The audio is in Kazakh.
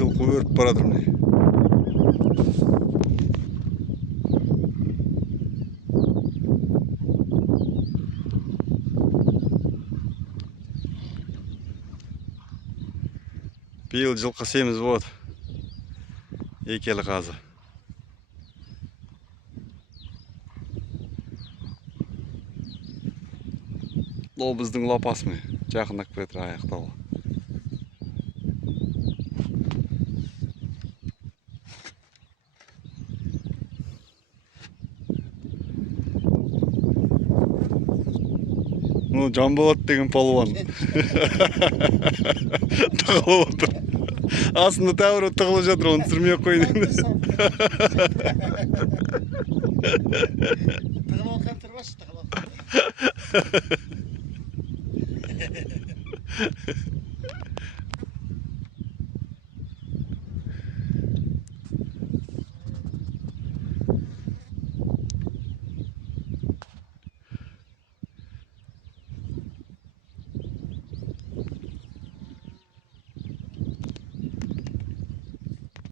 Жылқы өріп барадыр міне. Биыл жылқы семіз болады. Екелі қазы. Ол біздің лапас міне. Жақындап кетір аяқтауы. Ну, Жамболат деген палуан. Тығылып отыр. Астында тәуір тығылып жатыр, оны түсірмей қойын. Тығылып отқан тұрмашы, тығылып отқан.